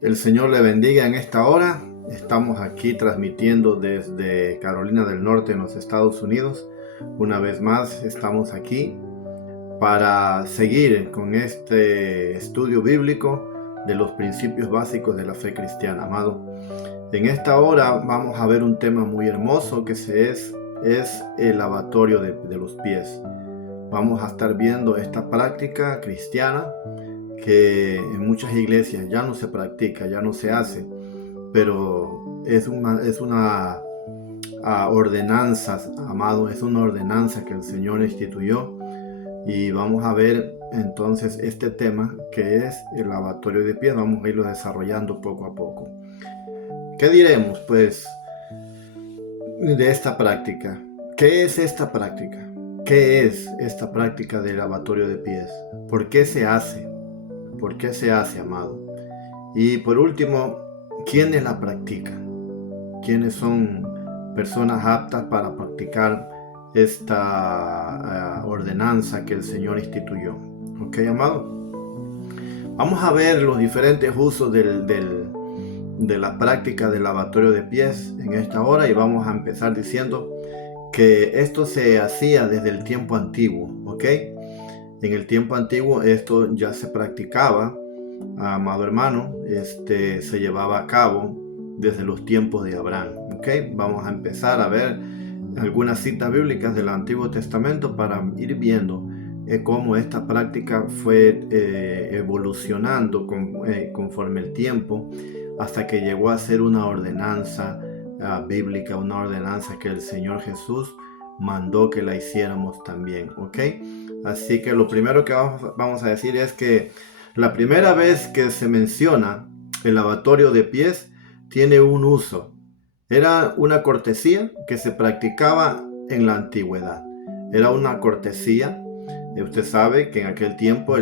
El Señor le bendiga en esta hora. Estamos aquí transmitiendo desde Carolina del Norte en los Estados Unidos. Una vez más estamos aquí para seguir con este estudio bíblico de los principios básicos de la fe cristiana, amado. En esta hora vamos a ver un tema muy hermoso que es el lavatorio de los pies. Vamos a estar viendo esta práctica cristiana que en muchas iglesias ya no se practica, ya no se hace, pero es una ordenanza, amado, es una ordenanza que el Señor instituyó. Y vamos a ver entonces este tema que es el lavatorio de pies. Vamos a irlo desarrollando poco a poco. ¿Qué diremos pues de esta práctica? ¿Qué es esta práctica? ¿Qué es esta práctica del lavatorio de pies? ¿Por qué se hace? ¿Por qué se hace, amado? Y por último, ¿quiénes la practican? ¿Quiénes son personas aptas para practicar esta ordenanza que el Señor instituyó? ¿Ok, amado? Vamos a ver los diferentes usos de la práctica del lavatorio de pies en esta hora, y vamos a empezar diciendo que esto se hacía desde el tiempo antiguo, ¿ok? En el tiempo antiguo esto ya se practicaba, amado hermano, se llevaba a cabo desde los tiempos de Abraham, ¿ok? Vamos a empezar a ver algunas citas bíblicas del Antiguo Testamento para ir viendo cómo esta práctica fue evolucionando conforme el tiempo, hasta que llegó a ser una ordenanza bíblica, una ordenanza que el Señor Jesús mandó que la hiciéramos también, ¿ok? Así que lo primero que vamos a decir es que la primera vez que se menciona el lavatorio de pies tiene un uso. Era una cortesía que se practicaba en la antigüedad. Era una cortesía. Usted sabe que en aquel tiempo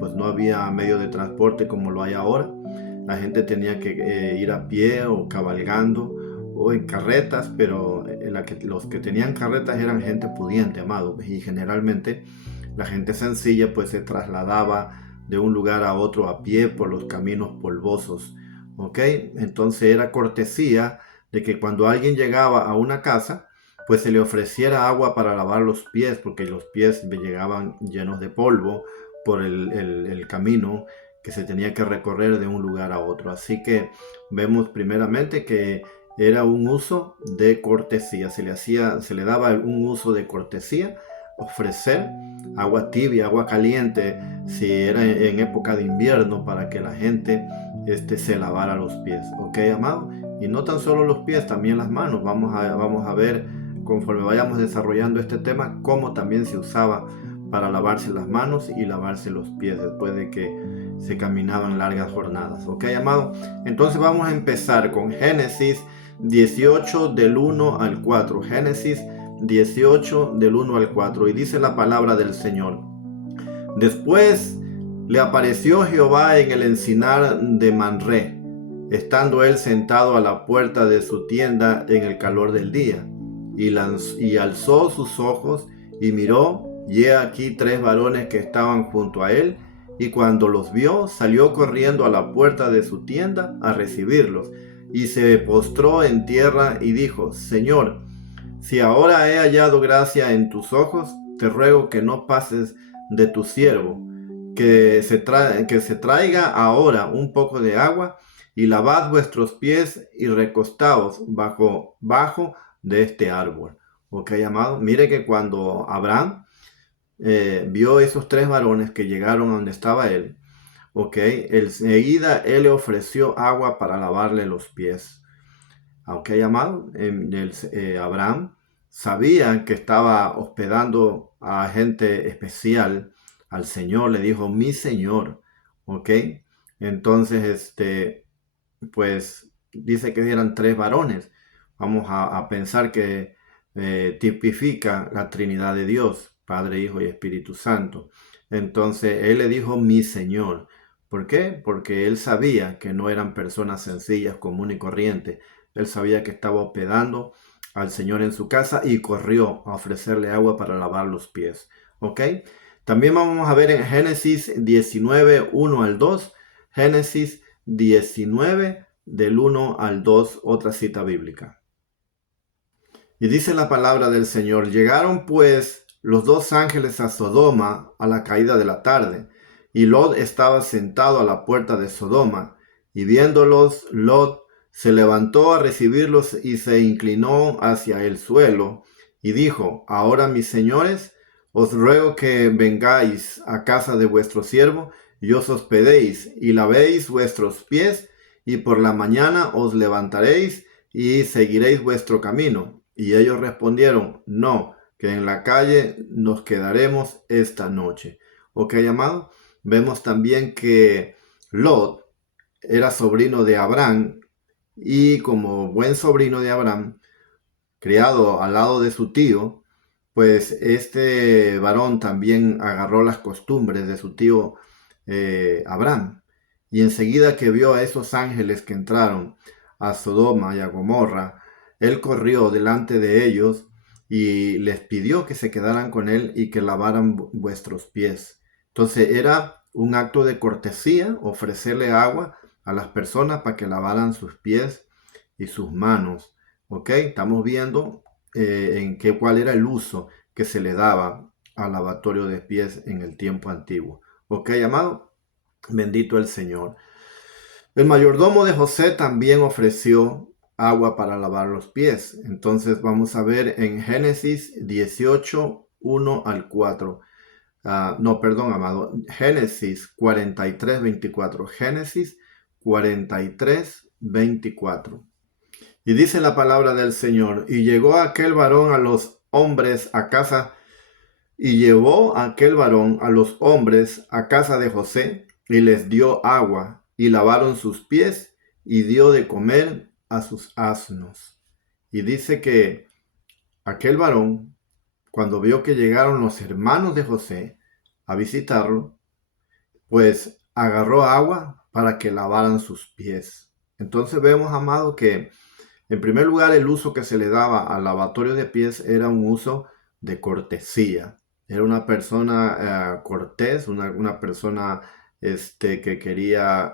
pues no había medio de transporte como lo hay ahora. La gente tenía que ir a pie o cabalgando o en carretas, pero los que tenían carretas eran gente pudiente, amado, y generalmente la gente sencilla pues se trasladaba de un lugar a otro a pie por los caminos polvosos, ¿ok? Entonces era cortesía de que cuando alguien llegaba a una casa, pues se le ofreciera agua para lavar los pies, porque los pies llegaban llenos de polvo por el camino que se tenía que recorrer de un lugar a otro. Así que vemos primeramente que era un uso de cortesía, se le daba un uso de cortesía, ofrecer agua tibia, agua caliente, si era en época de invierno, para que la gente se lavara los pies, ¿ok, amado? Y no tan solo los pies, también las manos. Vamos a ver, conforme vayamos desarrollando este tema, cómo también se usaba para lavarse las manos y lavarse los pies después de que se caminaban largas jornadas, ¿ok, amado? Entonces vamos a empezar con Génesis 18 del 1 al 4. Génesis 18 del 1 al 4. Y dice la palabra del Señor: Después le apareció Jehová en el encinar de Manré, estando él sentado a la puerta de su tienda en el calor del día. Y alzó sus ojos y miró, y he aquí 3 varones que estaban junto a él, y cuando los vio, salió corriendo a la puerta de su tienda a recibirlos, y se postró en tierra y dijo: Señor, si ahora he hallado gracia en tus ojos, te ruego que no pases de tu siervo, que se traiga ahora un poco de agua, y lavad vuestros pies y recostaos bajo de este árbol. Ok, amado, mire que cuando Abraham vio esos 3 varones que llegaron a donde estaba él, ok, enseguida él le ofreció agua para lavarle los pies. Ok, amado, Abraham sabía que estaba hospedando a gente especial. Al Señor le dijo: mi Señor, ok. Entonces, pues dice que eran 3 varones. Vamos a pensar que tipifica la Trinidad de Dios, Padre, Hijo y Espíritu Santo. Entonces él le dijo: mi Señor. ¿Por qué? Porque él sabía que no eran personas sencillas, comunes y corrientes. Él sabía que estaba hospedando al Señor en su casa y corrió a ofrecerle agua para lavar los pies. ¿Ok? También vamos a ver en Génesis 19, 1 al 2. Génesis 19, del 1 al 2, otra cita bíblica. Y dice la palabra del Señor: llegaron pues los dos ángeles a Sodoma a la caída de la tarde, y Lot estaba sentado a la puerta de Sodoma, y viéndolos, Lot se levantó a recibirlos y se inclinó hacia el suelo, y dijo: ahora, mis señores, os ruego que vengáis a casa de vuestro siervo, y os hospedéis, y lavéis vuestros pies, y por la mañana os levantaréis, y seguiréis vuestro camino. Y ellos respondieron: no, que en la calle nos quedaremos esta noche. Ok, amado, vemos también que Lot era sobrino de Abraham, y como buen sobrino de Abraham, criado al lado de su tío, pues este varón también agarró las costumbres de su tío Abraham. Y enseguida que vio a esos ángeles que entraron a Sodoma y a Gomorra, él corrió delante de ellos y les pidió que se quedaran con él y que lavaran vuestros pies. Entonces era un acto de cortesía ofrecerle agua a las personas para que lavaran sus pies y sus manos. ¿Ok? Estamos viendo cuál era el uso que se le daba al lavatorio de pies en el tiempo antiguo. ¿Ok, amado? Bendito el Señor. El mayordomo de José también ofreció agua para lavar los pies. Entonces vamos a ver en Génesis 18, 1 al 4. No, perdón, amado. Génesis 43, 24. Génesis 43, 24. Y dice la palabra del Señor: y llegó aquel varón a los hombres a casa, y llevó aquel varón a los hombres a casa de José, y les dio agua, y lavaron sus pies, y dio de comer a sus asnos. Y dice que aquel varón, cuando vio que llegaron los hermanos de José a visitarlo, pues agarró agua para que lavaran sus pies. Entonces vemos, amado, que en primer lugar el uso que se le daba al lavatorio de pies era un uso de cortesía. Era una persona cortés, una persona que quería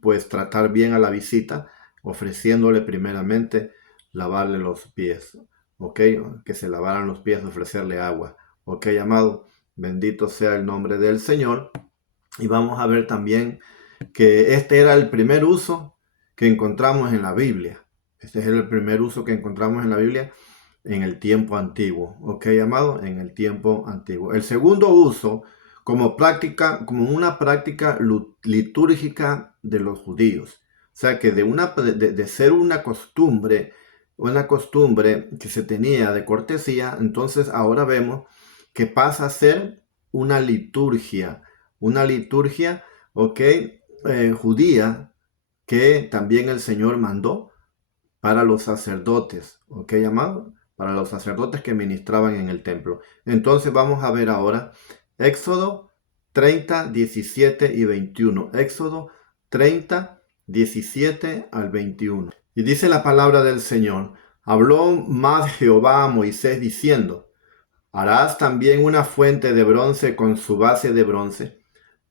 pues tratar bien a la visita, ofreciéndole primeramente lavarle los pies, ¿ok? Que se lavaran los pies, ofrecerle agua, ¿ok, amado? Bendito sea el nombre del Señor. Y vamos a ver también que este era el primer uso que encontramos en la Biblia. Este es el primer uso que encontramos en la Biblia en el tiempo antiguo. ¿Ok, amado? En el tiempo antiguo. El segundo uso como una práctica litúrgica de los judíos. O sea que de ser una costumbre que se tenía de cortesía, entonces ahora vemos que pasa a ser una liturgia, ¿ok? Judía, que también el Señor mandó para los sacerdotes, ¿ok, amado? Para los sacerdotes que ministraban en el templo. Entonces vamos a ver ahora Éxodo 30, 17 y 21. Éxodo 30, 17 al 21. Y dice la palabra del Señor: habló más Jehová a Moisés diciendo: harás también una fuente de bronce con su base de bronce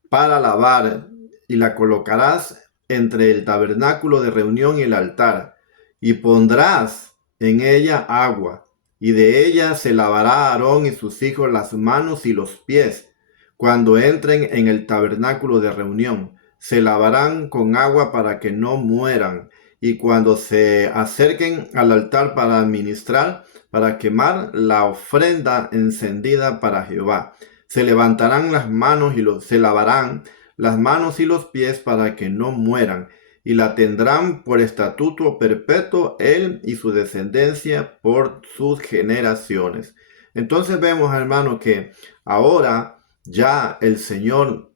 para lavar, y la colocarás entre el tabernáculo de reunión y el altar, y pondrás en ella agua, y de ella se lavará Aarón y sus hijos las manos y los pies cuando entren en el tabernáculo de reunión. Se lavarán con agua para que no mueran, y cuando se acerquen al altar para administrar, para quemar la ofrenda encendida para Jehová, se levantarán las manos se lavarán las manos y los pies para que no mueran, y la tendrán por estatuto perpetuo él y su descendencia por sus generaciones. Entonces vemos, hermano, que ahora ya el Señor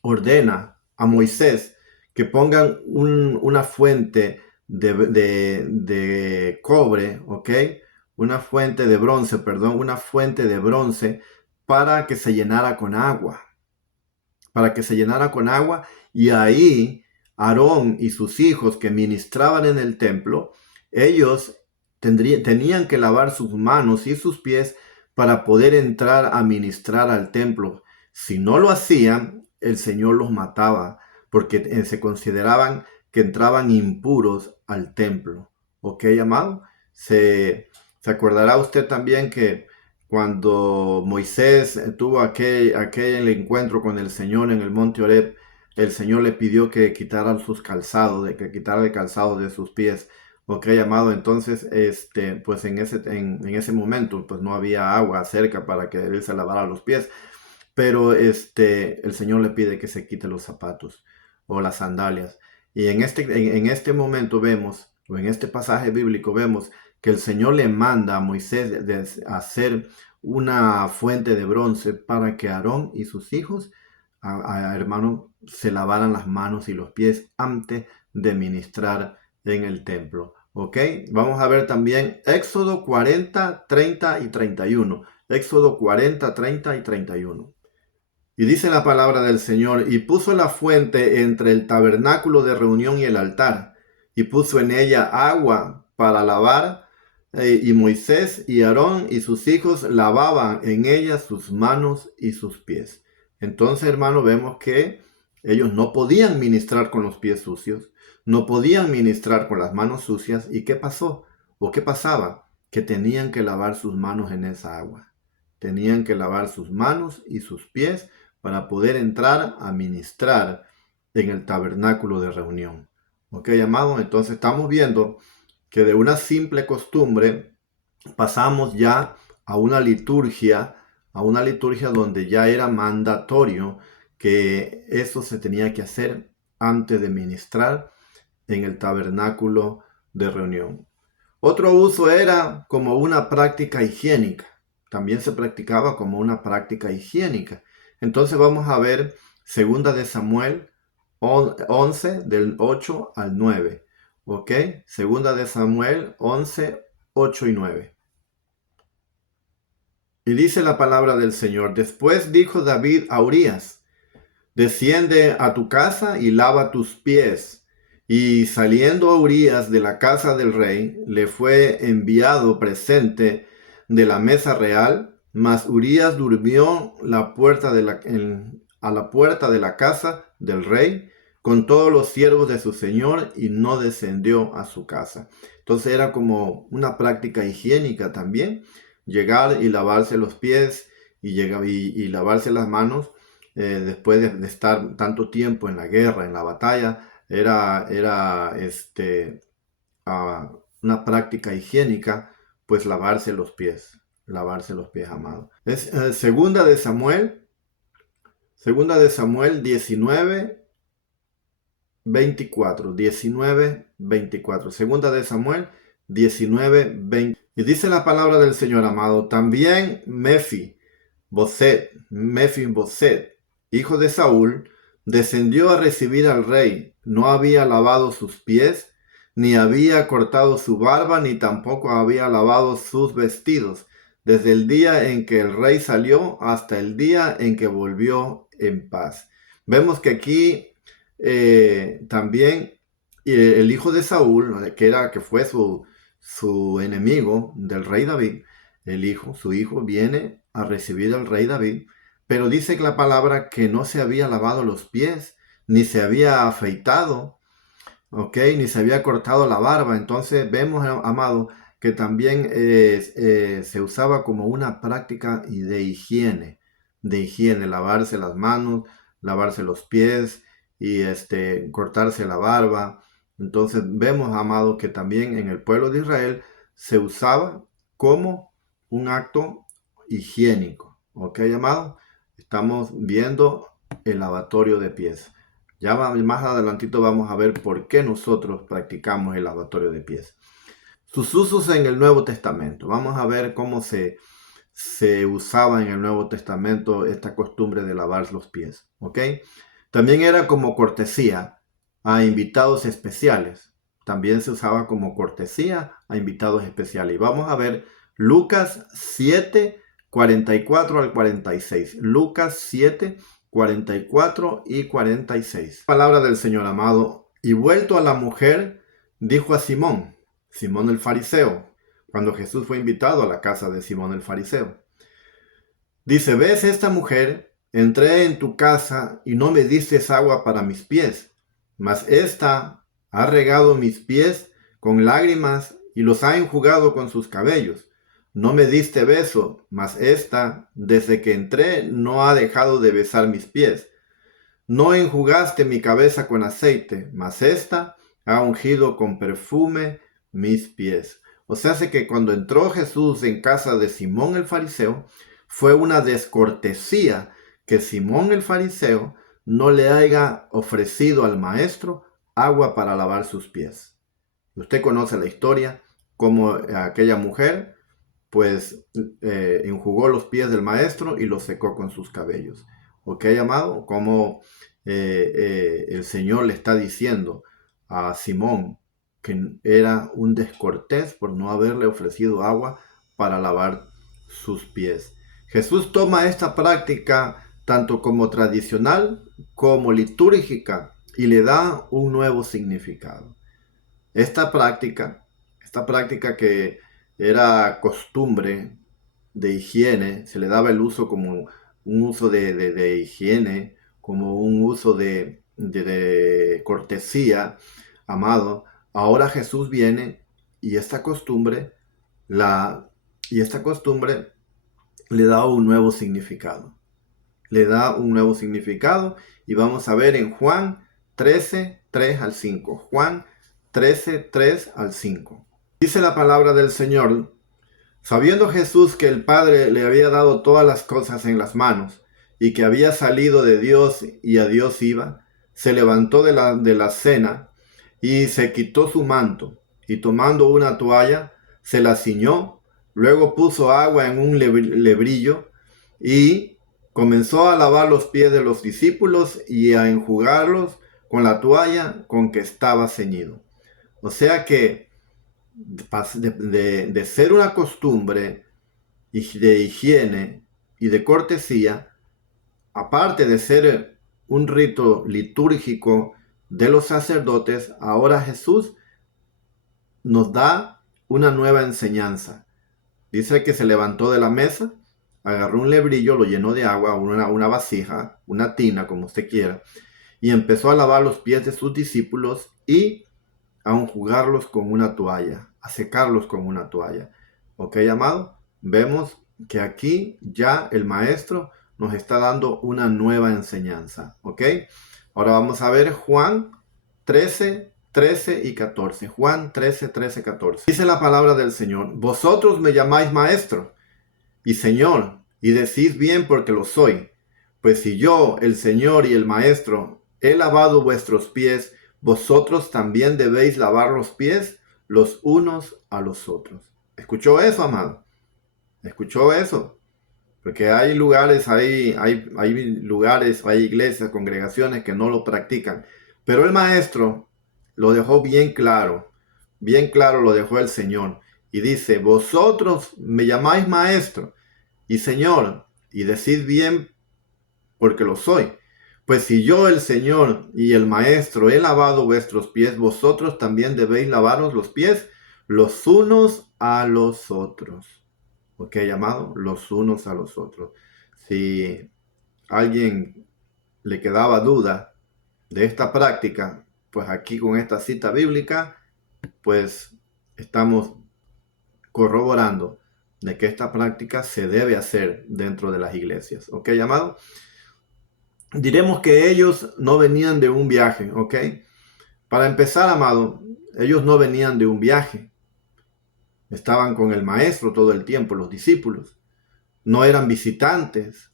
ordena a Moisés que pongan una fuente de cobre, ¿ok? Una fuente de bronce para que se llenara con agua. Y ahí Aarón y sus hijos que ministraban en el templo, ellos tenían que lavar sus manos y sus pies para poder entrar a ministrar al templo. Si no lo hacían, el Señor los mataba porque se consideraban que entraban impuros al templo. ¿Ok, amado? Se acordará usted también que cuando Moisés tuvo aquel encuentro con el Señor en el monte Horeb, el Señor le pidió que quitara sus calzados, que quitara el calzado de sus pies. Ok, amado, entonces, pues en ese momento, pues no había agua cerca para que él se lavara los pies, pero el Señor le pide que se quite los zapatos o las sandalias. Y en este momento vemos, o en este pasaje bíblico vemos, que el Señor le manda a Moisés de hacer una fuente de bronce para que Aarón y sus hijos, hermano, se lavaran las manos y los pies antes de ministrar en el templo. ¿Ok? Vamos a ver también Éxodo 40, 30 y 31. Éxodo 40, 30 y 31. Y dice la palabra del Señor: y puso la fuente entre el tabernáculo de reunión y el altar, y puso en ella agua para lavar, y Moisés y Aarón y sus hijos lavaban en ella sus manos y sus pies. Entonces, hermano, vemos que ellos no podían ministrar con los pies sucios, no podían ministrar con las manos sucias. ¿Y qué pasó? ¿O qué pasaba? Que tenían que lavar sus manos en esa agua. Tenían que lavar sus manos y sus pies para poder entrar a ministrar en el tabernáculo de reunión. ¿Ok, amado? Entonces estamos viendo que de una simple costumbre pasamos ya a una liturgia donde ya era mandatorio que eso se tenía que hacer antes de ministrar en el tabernáculo de reunión. Otro uso era como una práctica higiénica. También se practicaba como una práctica higiénica. Entonces vamos a ver 2 de Samuel 11, del 8 al 9. ¿Ok? 2 de Samuel 11, 8 y 9. Y dice la palabra del Señor: después dijo David a Urías: desciende a tu casa y lava tus pies. Y saliendo Urías de la casa del rey, le fue enviado presente de la mesa real, mas Urías durmió a la puerta de la casa del rey con todos los siervos de su señor, y no descendió a su casa. Entonces era como una práctica higiénica también, llegar y lavarse los pies y lavarse las manos. Después de estar tanto tiempo en la guerra, en la batalla, era una práctica higiénica, pues lavarse los pies, amado. Es segunda de Samuel 19, 24, segunda de Samuel 19, 20. Y dice la palabra del Señor, amado: también Mefiboset, hijo de Saúl, descendió a recibir al rey. No había lavado sus pies, ni había cortado su barba, ni tampoco había lavado sus vestidos, desde el día en que el rey salió hasta el día en que volvió en paz. Vemos que aquí también el hijo de Saúl, que fue su enemigo del rey David, su hijo viene a recibir al rey David, pero dice que la palabra que no se había lavado los pies, ni se había afeitado, ¿ok? Ni se había cortado la barba. Entonces vemos, amado, que también se usaba como una práctica de higiene, lavarse las manos, lavarse los pies y cortarse la barba. Entonces vemos, amado, que también en el pueblo de Israel se usaba como un acto higiénico. ¿Ok, amado? Estamos viendo el lavatorio de pies. Ya más adelantito vamos a ver por qué nosotros practicamos el lavatorio de pies. Sus usos en el Nuevo Testamento. Vamos a ver cómo se usaba en el Nuevo Testamento esta costumbre de lavar los pies. ¿Ok? También era como cortesía a invitados especiales. También se usaba como cortesía a invitados especiales. Y vamos a ver Lucas 7, 44 al 46. Lucas 7, 44 y 46. Palabra del Señor, amado. Y vuelto a la mujer, dijo a Simón el fariseo, cuando Jesús fue invitado a la casa de Simón el fariseo. Dice: ¿ves esta mujer? entré en tu casa y no me diste agua para mis pies, mas ésta ha regado mis pies con lágrimas y los ha enjugado con sus cabellos. No me diste beso, mas ésta, desde que entré, no ha dejado de besar mis pies. No enjugaste mi cabeza con aceite, mas ésta ha ungido con perfume mis pies. O sea, hace que cuando entró Jesús en casa de Simón el fariseo, fue una descortesía que Simón el fariseo no le haya ofrecido al maestro agua para lavar sus pies. Usted conoce la historia, cómo aquella mujer pues enjugó los pies del maestro y los secó con sus cabellos. ¿Ok, amado? Como el Señor le está diciendo a Simón que era un descortés por no haberle ofrecido agua para lavar sus pies. Jesús toma esta práctica tanto como tradicional como litúrgica y le da un nuevo significado. Esta práctica que era costumbre de higiene, se le daba el uso como un uso de higiene, como un uso de cortesía, amado. Ahora Jesús viene y esta costumbre le da un nuevo significado. Le da un nuevo significado y vamos a ver en Juan 13, 3 al 5. Juan 13, 3 al 5. Dice la palabra del Señor: sabiendo Jesús que el Padre le había dado todas las cosas en las manos y que había salido de Dios y a Dios iba, se levantó de la cena y se quitó su manto y tomando una toalla se la ciñó, luego puso agua en un lebrillo y comenzó a lavar los pies de los discípulos y a enjugarlos con la toalla con que estaba ceñido. O sea que de ser una costumbre de higiene y de cortesía, aparte de ser un rito litúrgico de los sacerdotes, ahora Jesús nos da una nueva enseñanza. Dice que se levantó de la mesa, agarró un lebrillo, lo llenó de agua, una vasija, una tina, como usted quiera, y empezó a lavar los pies de sus discípulos y a enjugarlos con una toalla, a secarlos con una toalla. ¿Ok, amado? Vemos que aquí ya el maestro nos está dando una nueva enseñanza. ¿Ok? Ahora vamos a ver Juan 13, 13 y 14. Juan 13, 13, 14. Dice la palabra del Señor: vosotros me llamáis maestro y Señor, y decís bien porque lo soy. Pues si yo, el Señor y el maestro, he lavado vuestros pies, vosotros también debéis lavar los pies los unos a los otros. ¿Escuchó eso, amado? ¿Escuchó eso? Porque hay lugares, hay lugares, hay iglesias, congregaciones que no lo practican. Pero el maestro lo dejó bien claro lo dejó el Señor. Y dice: vosotros me llamáis maestro y Señor, y decid bien porque lo soy. Pues si yo, el Señor y el Maestro, he lavado vuestros pies, vosotros también debéis lavaros los pies los unos a los otros. ¿Ok, amado? Los unos a los otros. Si a alguien le quedaba duda de esta práctica, pues aquí con esta cita bíblica, pues estamos corroborando de que esta práctica se debe hacer dentro de las iglesias. ¿Ok, amado? Diremos que ellos no venían de un viaje, ¿ok? Para empezar, amado, ellos no venían de un viaje. Estaban con el maestro todo el tiempo, los discípulos. No eran visitantes,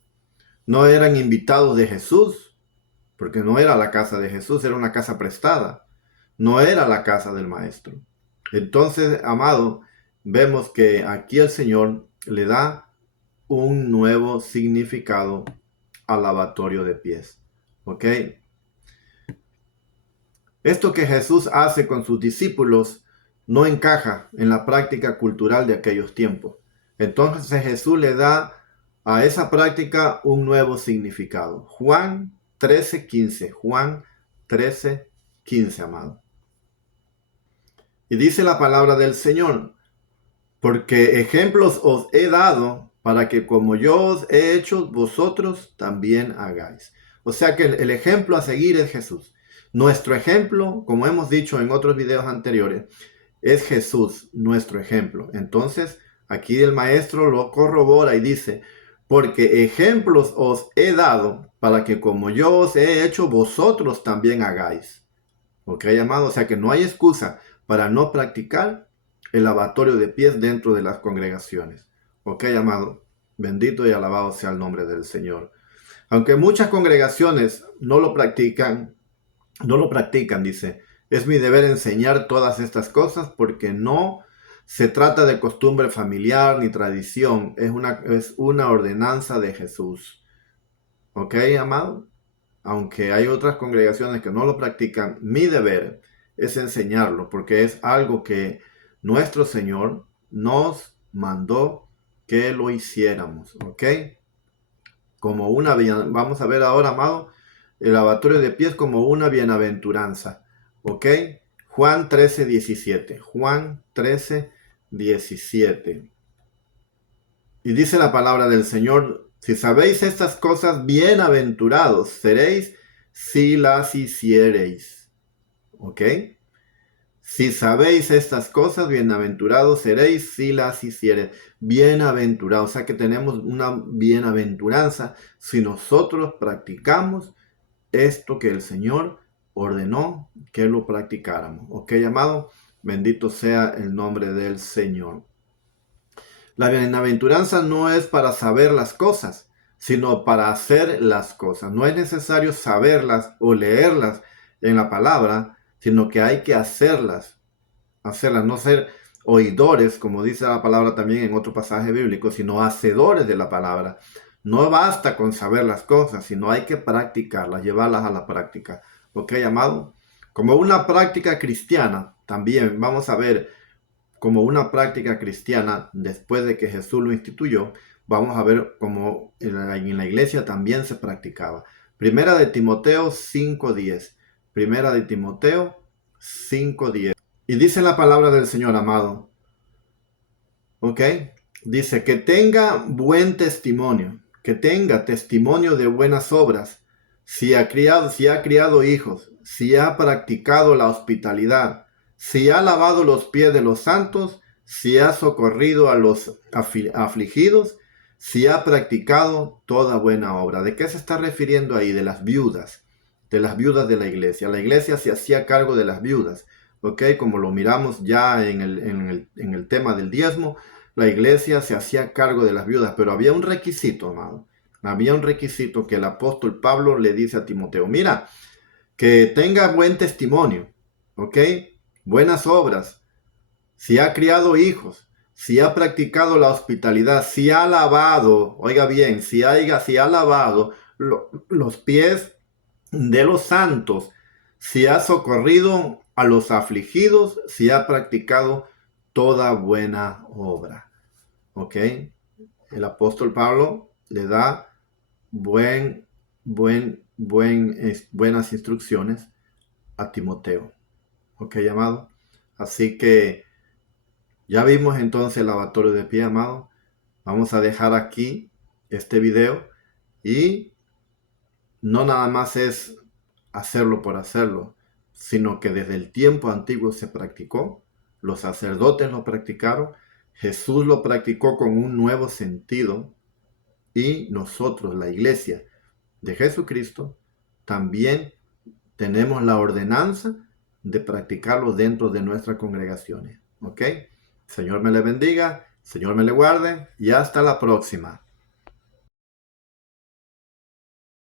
no eran invitados de Jesús, porque no era la casa de Jesús, era una casa prestada. No era la casa del maestro. Entonces, amado, vemos que aquí el Señor le da un nuevo significado al lavatorio de pies. ¿Ok? Esto que Jesús hace con sus discípulos no encaja en la práctica cultural de aquellos tiempos. Entonces Jesús le da a esa práctica un nuevo significado. Juan 13:15. Juan 13:15, amado. Y dice la palabra del Señor: porque ejemplos os he dado para que como yo os he hecho, vosotros también hagáis. O sea que el ejemplo a seguir es Jesús. Nuestro ejemplo, como hemos dicho en otros videos anteriores, es Jesús, nuestro ejemplo. Entonces, aquí el maestro lo corrobora y dice, porque ejemplos os he dado para que como yo os he hecho, vosotros también hagáis. ¿Ok, amado? O sea que no hay excusa para no practicar el lavatorio de pies dentro de las congregaciones. ¿Ok, amado? Bendito y alabado sea el nombre del Señor. Aunque muchas congregaciones no lo practican, dice, es mi deber enseñar todas estas cosas porque no se trata de costumbre familiar ni tradición, es una ordenanza de Jesús. ¿Ok, amado? Aunque hay otras congregaciones que no lo practican, mi deber es enseñarlo porque es algo que nuestro Señor nos mandó que lo hiciéramos. ¿Ok? Vamos a ver ahora, amado, el lavatorio de pies como una bienaventuranza. ¿Ok? Juan 13:17. Juan 13:17. Y dice la palabra del Señor, si sabéis estas cosas, bienaventurados seréis si las hiciereis. ¿Ok? Si sabéis estas cosas, bienaventurados seréis si las hiciereis. Bienaventurados, o sea que tenemos una bienaventuranza si nosotros practicamos esto que el Señor ordenó que lo practicáramos. ¿Ok, amado? Bendito sea el nombre del Señor. La bienaventuranza no es para saber las cosas, sino para hacer las cosas. No es necesario saberlas o leerlas en la palabra, sino que hay que hacerlas, no ser oidores, como dice la palabra también en otro pasaje bíblico, sino hacedores de la palabra. No basta con saber las cosas, sino hay que practicarlas, llevarlas a la práctica. ¿Ok, amado? Como una práctica cristiana, también vamos a ver como una práctica cristiana después de que Jesús lo instituyó, vamos a ver cómo en la iglesia también se practicaba. Primera de Timoteo 5:10. Primera de Timoteo 5:10. Y dice la palabra del Señor, amado. ¿Ok? Dice que tenga buen testimonio, que tenga testimonio de buenas obras, si ha criado hijos, si ha practicado la hospitalidad, si ha lavado los pies de los santos, si ha socorrido a los afligidos, si ha practicado toda buena obra. ¿De qué se está refiriendo ahí? De las viudas de la iglesia. La iglesia se hacía cargo de las viudas, ¿ok? Como lo miramos ya en el tema del diezmo, la iglesia se hacía cargo de las viudas, pero había un requisito, amado. Había un requisito que el apóstol Pablo le dice a Timoteo, mira, que tenga buen testimonio, ¿ok? Buenas obras, si ha criado hijos, si ha practicado la hospitalidad, si ha lavado, oiga bien, si ha lavado los pies de los santos, si ha socorrido a los afligidos, si ha practicado toda buena obra. ¿Ok? El apóstol Pablo le da buenas instrucciones a Timoteo. ¿Ok, amado? Así que ya vimos entonces el lavatorio de pie, amado. Vamos a dejar aquí este video y no nada más es hacerlo por hacerlo, sino que desde el tiempo antiguo se practicó, los sacerdotes lo practicaron, Jesús lo practicó con un nuevo sentido y nosotros, la iglesia de Jesucristo, también tenemos la ordenanza de practicarlo dentro de nuestras congregaciones. ¿Ok? Señor me le bendiga, Señor me le guarde y hasta la próxima.